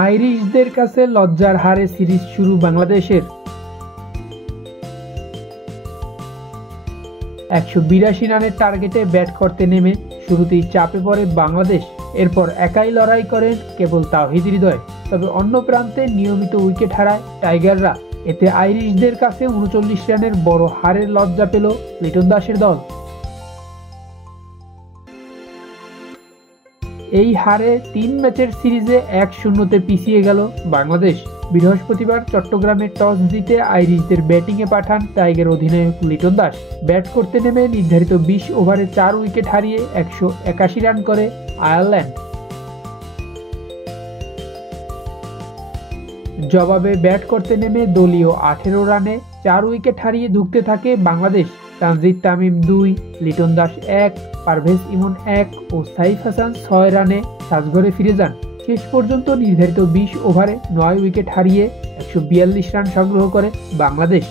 আইরিশদের কাছে লজ্জার হারে সিরিজ শুরু বাংলাদেশের। ১৮২ রানের টার্গেটে ব্যাট করতে নেমে শুরুতেই চাপে পড়ে বাংলাদেশ। এরপর একাই লড়াই করেন কেবল তাওহিদ হৃদয়। তবে অন্য প্রান্তে নিয়মিত উইকেট হারায় টাইগাররা। এতে আইরিশদের কাছে ৩৯ রানের বড় হারের লজ্জা পেল লিটন দাসের দল। এই হারে ৩ ম্যাচের সিরিজে ১-০তে পিছিয়ে গেল বাংলাদেশ। বৃহস্পতিবার চট্টগ্রামে টস জিতে আইরিশদের ব্যাটিংয়ে পাঠান টাইগার অধিনায়ক লিটন দাস। ব্যাট করতে নেমে নির্ধারিত ২০ ওভারে ৪ উইকেট হারিয়ে ১৮১ রান করে আয়ারল্যান্ড। জবাবে ব্যাট করতে নেমে দলীয় ১৮ রানে ৪ উইকেট হারিয়ে ধুঁকতে থাকে বাংলাদেশ। তানজিদ তামিম ২, লিটন দাস ১, পারভেজ ইমন ১ ও সাইফ হাসান ৬ রানে সাজঘরে ফিরে যান। শেষ পর্যন্ত নির্ধারিত ২০ ওভারে ৯ উইকেট হারিয়ে ১৪২ রান সংগ্রহ করে বাংলাদেশ।